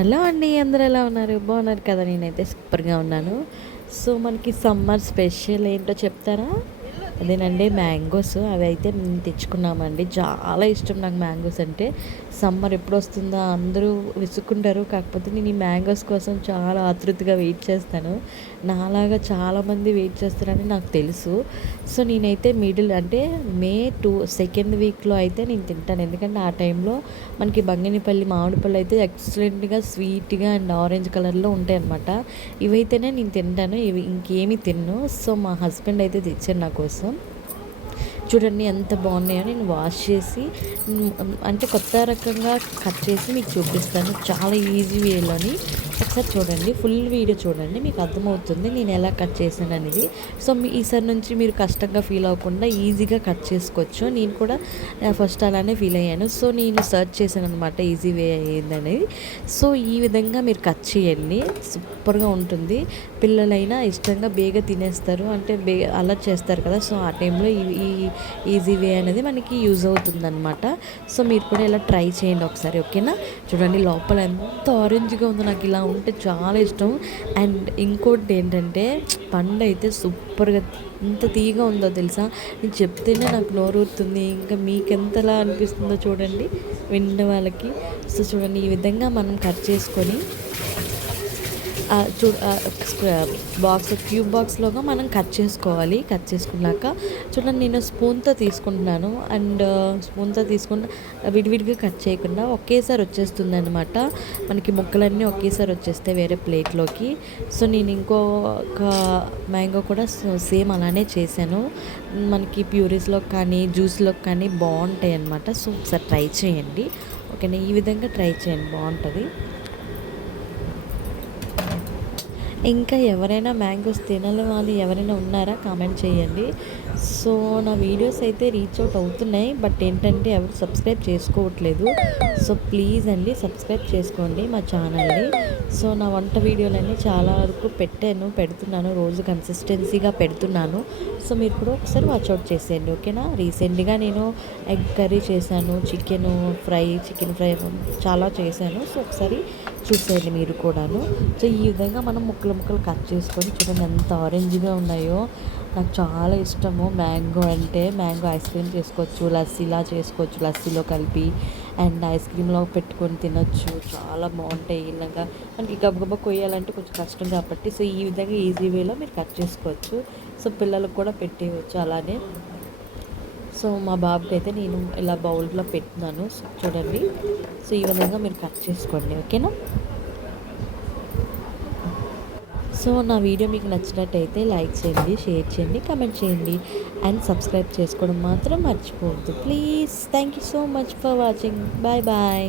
Hello అండి, అందరూ ఎలా ఉన్నారు? బాగున్నారు కదా? నేనైతే సూపర్గా ఉన్నాను. సో మనకి సమ్మర్ స్పెషల్ ఏంటో చెప్తారా? అదేనండి మ్యాంగోస్. అవి అయితే మేము తెచ్చుకున్నామండి. చాలా ఇష్టం నాకు మ్యాంగోస్ అంటే. సమ్మర్ ఎప్పుడు వస్తుందా అందరూ విసుక్కుంటారు. కాకపోతే నేను ఈ మ్యాంగోస్ కోసం చాలా ఆతృతగా వెయిట్ చేస్తాను. నాలాగా చాలామంది వెయిట్ చేస్తారని నాకు తెలుసు. సో నేనైతే మిడిల్ అంటే మే 2nd వీక్లో అయితే నేను తింటాను. ఎందుకంటే ఆ టైంలో మనకి బంగినపల్లి మామిడి పళ్ళు అయితే ఎక్సలెంట్గా స్వీట్గా అండ్ ఆరెంజ్ కలర్లో ఉంటాయి అన్నమాట. ఇవైతేనే నేను తింటాను. ఇవి ఇంకేమీ తిన్ను. సో మా హస్బెండ్ అయితే తెచ్చారు నా కోసం. చూడండి ఎంత బాగున్నాయో. నేను వాష్ చేసి అంటే కొత్త రకంగా కట్ చేసి మీకు చూపిస్తాను చాలా ఈజీ వేలోని. ఒకసారి చూడండి, ఫుల్ వీడియో చూడండి, మీకు అర్థమవుతుంది నేను ఎలా కట్ చేశాను అనేది. సో ఈసారి నుంచి మీరు కష్టంగా ఫీల్ అవ్వకుండా ఈజీగా కట్ చేసుకోవచ్చు. నేను కూడా ఫస్ట్ అలానే ఫీల్ అయ్యాను. సో నేను సర్చ్ చేశాను అనమాట ఈజీ వే ఏందనేది. సో ఈ విధంగా మీరు కట్ చేయండి, సూపర్గా ఉంటుంది. పిల్లలైనా ఇష్టంగా బేగా తినేస్తారు, అంటే అలా చేస్తారు కదా. సో ఆ టైంలో ఈ ఈజీ వే అనేది మనకి యూజ్ అవుతుందన్నమాట. సో మీరు కూడా ఇలా ట్రై చేయండి ఒకసారి, ఓకేనా? చూడండి లోపల ఎంత ఆరెంజ్గా ఉందో, నాకు ఇలా ఉంటే చాలా ఇష్టం. అండ్ ఇంకోటి ఏంటంటే పండు అయితే సూపర్గా ఎంత తీగా ఉందో తెలుసా. నేను చెప్తేనే నాకు నోరూరుతుంది. ఇంకా మీకు ఎంతలా అనిపిస్తుందో చూడండి విన్న వాళ్ళకి. సో చూడండి ఈ విధంగా మనం కట్ చేసుకొని క్యూబ్ బాక్స్లోగా మనం కట్ చేసుకోవాలి. కట్ చేసుకున్నాక చూడండి నేను స్పూన్తో తీసుకుంటున్నాను. అండ్ స్పూన్తో తీసుకుంటే విడివిడిగా కట్ చేయకుండా ఒకేసారి వచ్చేస్తుంది అనమాట. మనకి ముక్కలన్నీ ఒకేసారి వచ్చేస్తాయి వేరే ప్లేట్లోకి. సో నేను ఇంకొక మ్యాంగో కూడా సేమ్ అలానే చేశాను. మనకి ప్యూరీస్లో కానీ జ్యూస్లో కానీ బాగుంటాయి అన్నమాట. సో ఒకసారి ట్రై చేయండి, ఓకేనా? ఈ విధంగా ట్రై చేయండి, బాగుంటుంది. ఇంకా ఎవరైనా మ్యాంగోస్ తినని వాళ్ళు ఎవరైనా ఉన్నారా కామెంట్ చేయండి. సో నా వీడియోస్ అయితే రీచ్ అవుట్ అవుతున్నాయి, బట్ ఏంటంటే ఎవరు సబ్స్క్రైబ్ చేసుకోవట్లేదు. సో ప్లీజ్ అండి సబ్స్క్రైబ్ చేసుకోండి మా ఛానల్ని. సో నా వంట వీడియోలన్నీ చాలా వరకు పెడుతున్నాను, రోజు కన్సిస్టెన్సీగా పెడుతున్నాను. సో మీరు కూడా ఒకసారి వాచ్అవుట్ చేసేయండి, ఓకేనా? రీసెంట్గా నేను ఎగ్ కర్రీ చేశాను, చికెన్ ఫ్రై చాలా చేశాను. సో ఒకసారి చూసేయండి మీరు కూడాను. సో ఈ విధంగా మనం ముక్కలు కట్ చేసుకొని చూడండి ఎంత ఆరెంజ్గా ఉన్నాయో. నాకు చాలా ఇష్టము మ్యాంగో అంటే. మ్యాంగో ఐస్ క్రీమ్ చేసుకోవచ్చు, లస్సీలా చేసుకోవచ్చు, లస్సీలో కలిపి అండ్ ఐస్ క్రీమ్లో పెట్టుకొని తినొచ్చు. చాలా బాగుంటాయి. ఇలాగా మనకి గబగబా కొయ్యాలంటే కొంచెం కష్టం కాబట్టి సో ఈ విధంగా ఈజీ వేలో మీరు కట్ చేసుకోవచ్చు. సో పిల్లలకు కూడా పెట్టేయచ్చు అలానే. సో మా బాబుకి అయితే నేను ఇలా బౌల్లో పెట్టినాను. సో చూడండి, సో ఈ విధంగా మీరు కట్ చేసుకోండి, ఓకేనా? సో నా వీడియో మీకు నచ్చినట్టయితే లైక్ చేయండి, షేర్ చేయండి, కామెంట్ చేయండి అండ్ సబ్స్క్రైబ్ చేసుకోవడం మాత్రం మర్చిపోవద్దు please. Thank you so much for watching. Bye bye.